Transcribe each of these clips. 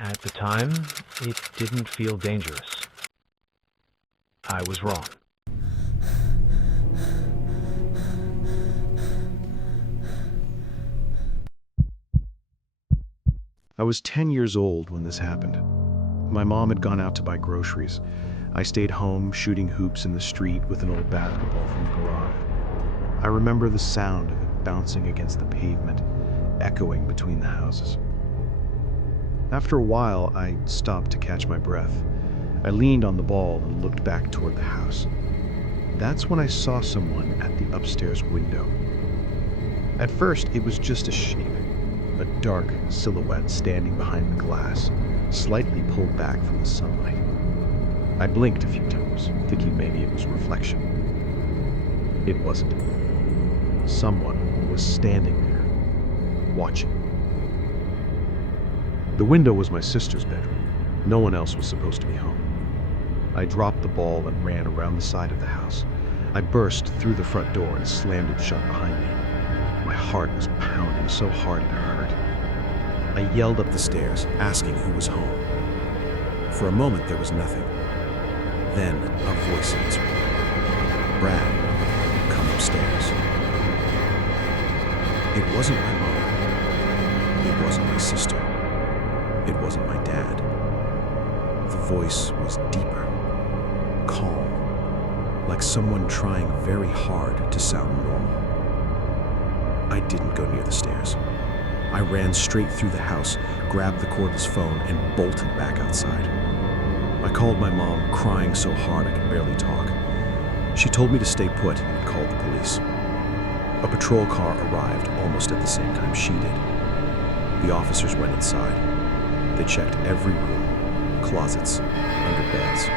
At the time, it didn't feel dangerous. I was wrong. I was 10 years old when this happened. My mom had gone out to buy groceries. I stayed home shooting hoops in the street with an old basketball from the garage. I remember the sound of it bouncing against the pavement, echoing between the houses. After a while, I stopped to catch my breath. I leaned on the ball and looked back toward the house. That's when I saw someone at the upstairs window. At first, it was just a shape, a dark silhouette standing behind the glass, slightly pulled back from the sunlight. I blinked a few times, thinking maybe it was a reflection. It wasn't. Someone was standing there, watching. The window was my sister's bedroom. No one else was supposed to be home. I dropped the ball and ran around the side of the house. I burst through the front door and slammed it shut behind me. My heart was pounding so hard it hurt. I yelled up the stairs, asking who was home. For a moment, there was nothing. Then, a voice answered. "Brad, come upstairs." It wasn't my mom. It wasn't my sister. It wasn't my dad. The voice was deeper, calm, like someone trying very hard to sound normal. I didn't go near the stairs. I ran straight through the house, grabbed the cordless phone, and bolted back outside. I called my mom, crying so hard I could barely talk. She told me to stay put and called the police. A patrol car arrived almost at the same time she did. The officers went inside. They checked every room, closets, under beds,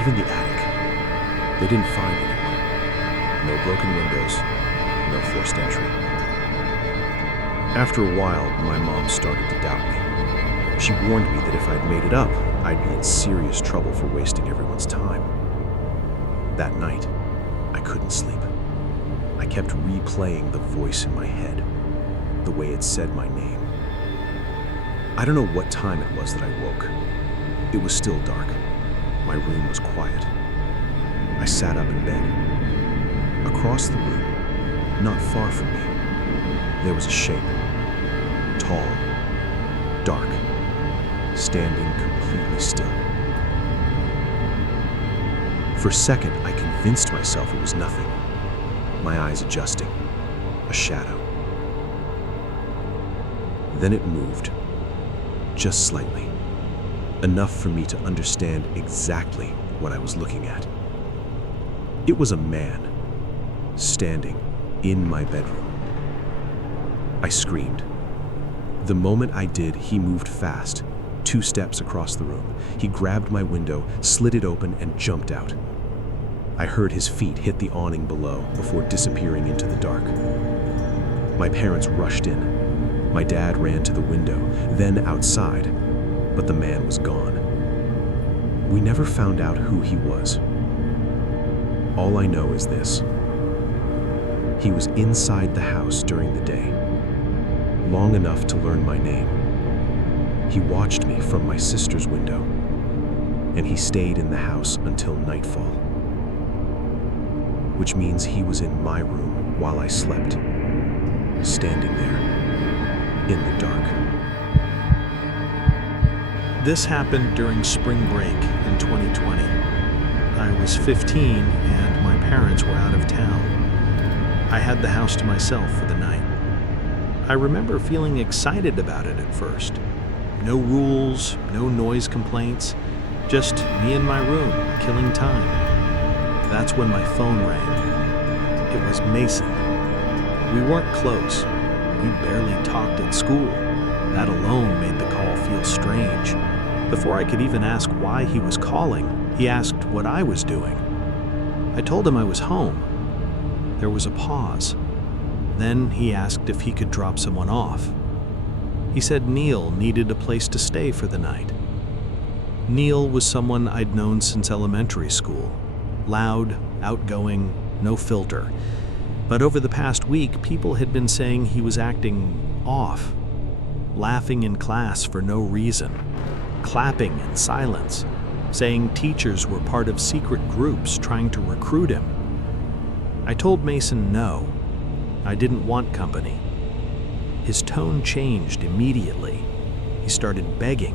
even the attic. They didn't find anyone. No broken windows, no forced entry. After a while, my mom started to doubt me. She warned me that if I'd made it up, I'd be in serious trouble for wasting everyone's time. That night, I couldn't sleep. I kept replaying the voice in my head, the way it said my name. I don't know what time it was that I woke. It was still dark. My room was quiet. I sat up in bed. Across the room, not far from me, there was a shape. Tall, dark, standing completely still. For a second, I convinced myself it was nothing. My eyes adjusting. A shadow. Then it moved. Just slightly. Enough for me to understand exactly what I was looking at. It was a man, standing in my bedroom. I screamed. The moment I did, he moved fast, 2 steps across the room. He grabbed my window, slid it open, and jumped out. I heard his feet hit the awning below before disappearing into the dark. My parents rushed in. My dad ran to the window, then outside, but the man was gone. We never found out who he was. All I know is this. He was inside the house during the day, long enough to learn my name. He watched me from my sister's window, and he stayed in the house until nightfall, which means he was in my room while I slept, standing there in the dark. This happened during spring break in 2020. I was 15 and my parents were out of town. I had the house to myself for the night. I remember feeling excited about it at first. No rules, no noise complaints, just me in my room, killing time. That's when my phone rang. It was Mason. We weren't close. We barely talked at school. That alone made the call feel strange. Before I could even ask why he was calling, he asked what I was doing. I told him I was home. There was a pause. Then he asked if he could drop someone off. He said Neil needed a place to stay for the night. Neil was someone I'd known since elementary school. Loud, outgoing, no filter. But over the past week, people had been saying he was acting off. laughing in class for no reason, clapping in silence, saying teachers were part of secret groups trying to recruit him. I told Mason no, I didn't want company. His tone changed immediately. He started begging.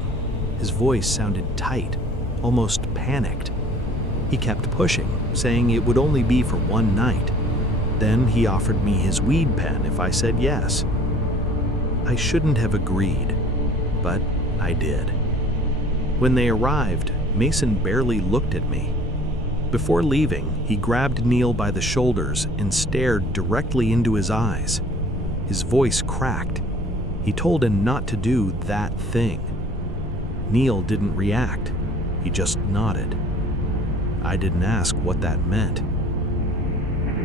His voice sounded tight, almost panicked. He kept pushing, saying it would only be for one night. Then he offered me his weed pen if I said yes. I shouldn't have agreed, but I did. When they arrived, Mason barely looked at me. Before leaving, he grabbed Neil by the shoulders and stared directly into his eyes. His voice cracked. He told him not to do that thing. Neil didn't react. He just nodded. I didn't ask what that meant.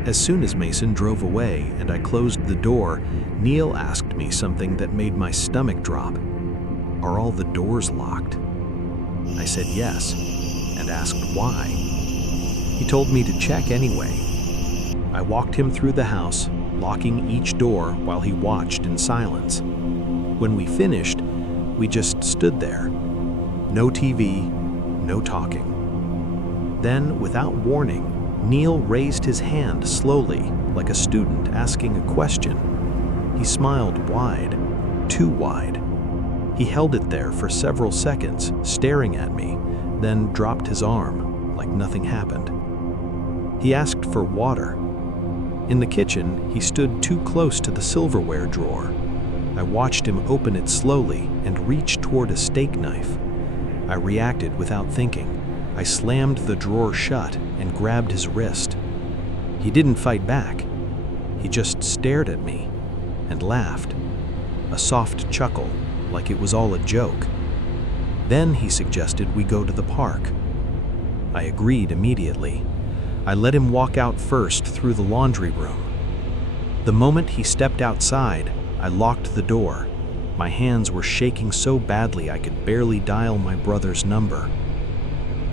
As soon as Mason drove away and I closed the door, Neil asked me something that made my stomach drop. Are all the doors locked? I said yes, and asked why. He told me to check anyway. I walked him through the house, locking each door while he watched in silence. When we finished, we just stood there. No TV, no talking. Then, without warning, Neil raised his hand slowly, like a student asking a question. He smiled wide, too wide. He held it there for several seconds, staring at me, then dropped his arm, like nothing happened. He asked for water. In the kitchen, he stood too close to the silverware drawer. I watched him open it slowly and reach toward a steak knife. I reacted without thinking. I slammed the drawer shut and grabbed his wrist. He didn't fight back. He just stared at me and laughed, a soft chuckle, like it was all a joke. Then he suggested we go to the park. I agreed immediately. I let him walk out first through the laundry room. The moment he stepped outside, I locked the door. My hands were shaking so badly I could barely dial my brother's number.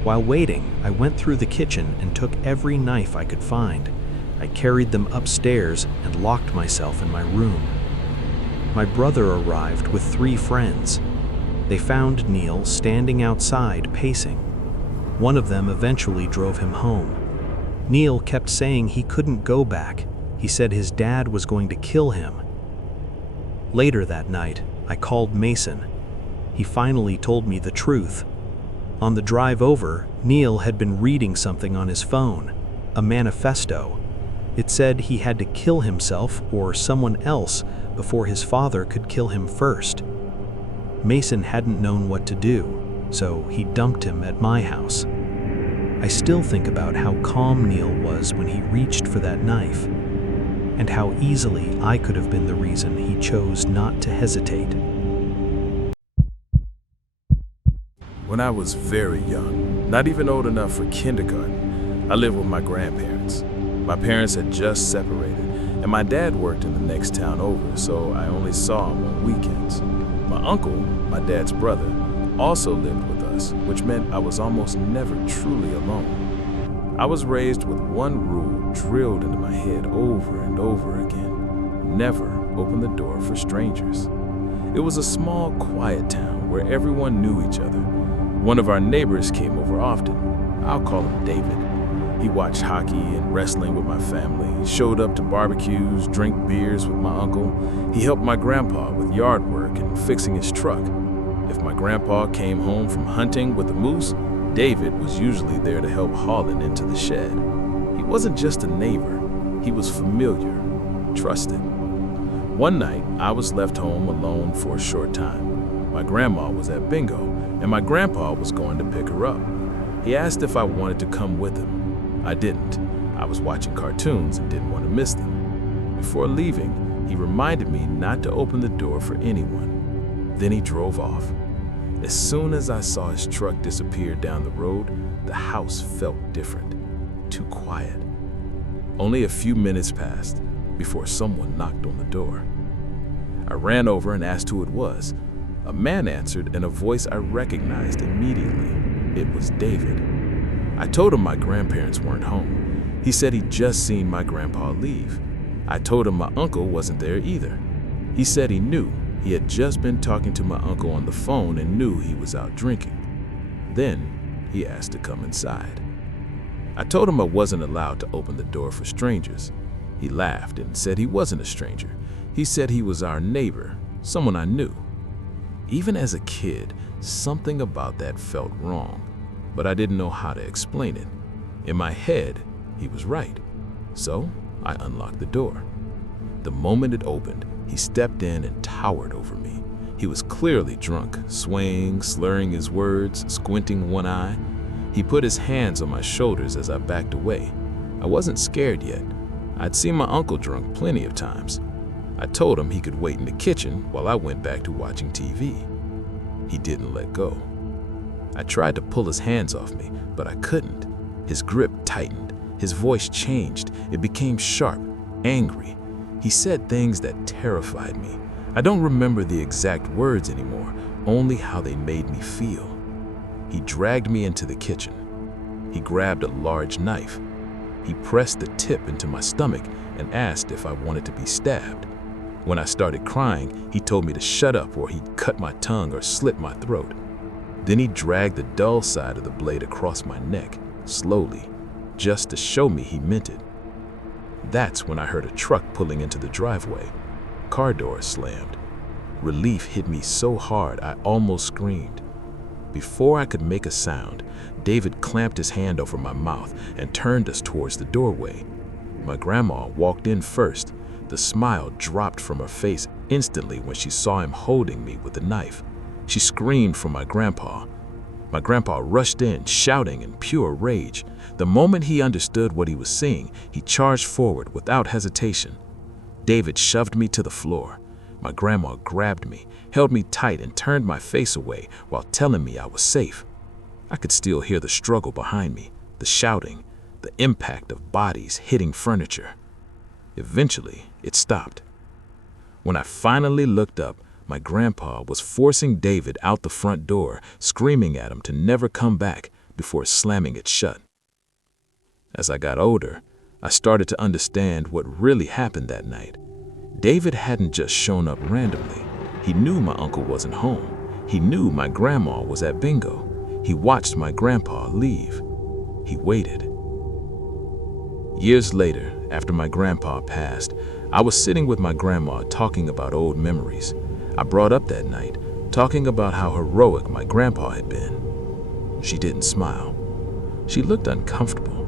While waiting, I went through the kitchen and took every knife I could find. I carried them upstairs and locked myself in my room. My brother arrived with 3 friends. They found Neil standing outside pacing. One of them eventually drove him home. Neil kept saying he couldn't go back. He said his dad was going to kill him. Later that night, I called Mason. He finally told me the truth. On the drive over, Neil had been reading something on his phone, a manifesto. It said he had to kill himself or someone else before his father could kill him first. Mason hadn't known what to do, so he dumped him at my house. I still think about how calm Neil was when he reached for that knife, and how easily I could have been the reason he chose not to hesitate. When I was very young, not even old enough for kindergarten, I lived with my grandparents. My parents had just separated, and my dad worked in the next town over, so I only saw him on weekends. My uncle, my dad's brother, also lived with us, which meant I was almost never truly alone. I was raised with one rule drilled into my head over and over again: never open the door for strangers. It was a small, quiet town where everyone knew each other. One of our neighbors came over often. I'll call him David. He watched hockey and wrestling with my family, showed up to barbecues, drank beers with my uncle. He helped my grandpa with yard work and fixing his truck. If my grandpa came home from hunting with a moose, David was usually there to help haul it into the shed. He wasn't just a neighbor, he was familiar, trusted. One night, I was left home alone for a short time. My grandma was at bingo, and my grandpa was going to pick her up. He asked if I wanted to come with him. I didn't. I was watching cartoons and didn't want to miss them. Before leaving, he reminded me not to open the door for anyone. Then he drove off. As soon as I saw his truck disappear down the road, the house felt different, too quiet. Only a few minutes passed before someone knocked on the door. I ran over and asked who it was. A man answered in a voice I recognized immediately. It was David. I told him my grandparents weren't home. He said he'd just seen my grandpa leave. I told him my uncle wasn't there either. He said he knew, He had just been talking to my uncle on the phone and knew he was out drinking. Then he asked to come inside. I told him I wasn't allowed to open the door for strangers. He laughed and said he wasn't a stranger. He said he was our neighbor, someone I knew. Even as a kid, something about that felt wrong, but I didn't know how to explain it. In my head, he was right. So I unlocked the door. The moment it opened, he stepped in and towered over me. He was clearly drunk, swaying, slurring his words, squinting one eye. He put his hands on my shoulders as I backed away. I wasn't scared yet. I'd seen my uncle drunk plenty of times. I told him he could wait in the kitchen while I went back to watching TV. He didn't let go. I tried to pull his hands off me, but I couldn't. His grip tightened. His voice changed. It became sharp, angry. He said things that terrified me. I don't remember the exact words anymore, only how they made me feel. He dragged me into the kitchen. He grabbed a large knife. He pressed the tip into my stomach and asked if I wanted to be stabbed. When I started crying, he told me to shut up or he'd cut my tongue or slit my throat. Then he dragged the dull side of the blade across my neck, slowly, just to show me he meant it. That's when I heard a truck pulling into the driveway. Car door slammed. Relief hit me so hard I almost screamed. Before I could make a sound, David clamped his hand over my mouth and turned us towards the doorway. My grandma walked in first. The smile dropped from her face instantly when she saw him holding me with the knife. She screamed for my grandpa. My grandpa rushed in, shouting in pure rage. The moment he understood what he was seeing, he charged forward without hesitation. David shoved me to the floor. My grandma grabbed me, held me tight and turned my face away while telling me I was safe. I could still hear the struggle behind me, the shouting, the impact of bodies hitting furniture. Eventually, it stopped. When I finally looked up, my grandpa was forcing David out the front door, screaming at him to never come back before slamming it shut. As I got older, I started to understand what really happened that night. David hadn't just shown up randomly. He knew my uncle wasn't home. He knew my grandma was at bingo. He watched my grandpa leave. He waited. Years later, after my grandpa passed, I was sitting with my grandma talking about old memories. I brought up that night, talking about how heroic my grandpa had been. She didn't smile. She looked uncomfortable.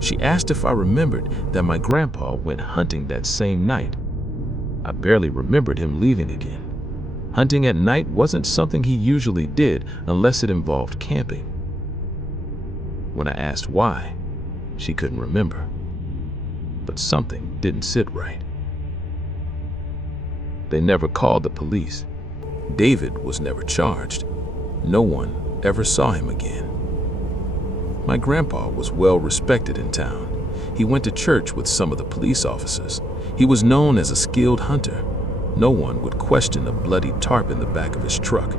She asked if I remembered that my grandpa went hunting that same night. I barely remembered him leaving again. Hunting at night wasn't something he usually did unless it involved camping. When I asked why, she couldn't remember. But something didn't sit right. They never called the police. David was never charged. No one ever saw him again. My grandpa was well respected in town. He went to church with some of the police officers. He was known as a skilled hunter. No one would question the bloody tarp in the back of his truck,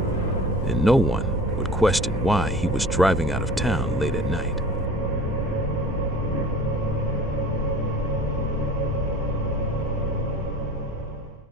and no one would question why he was driving out of town late at night.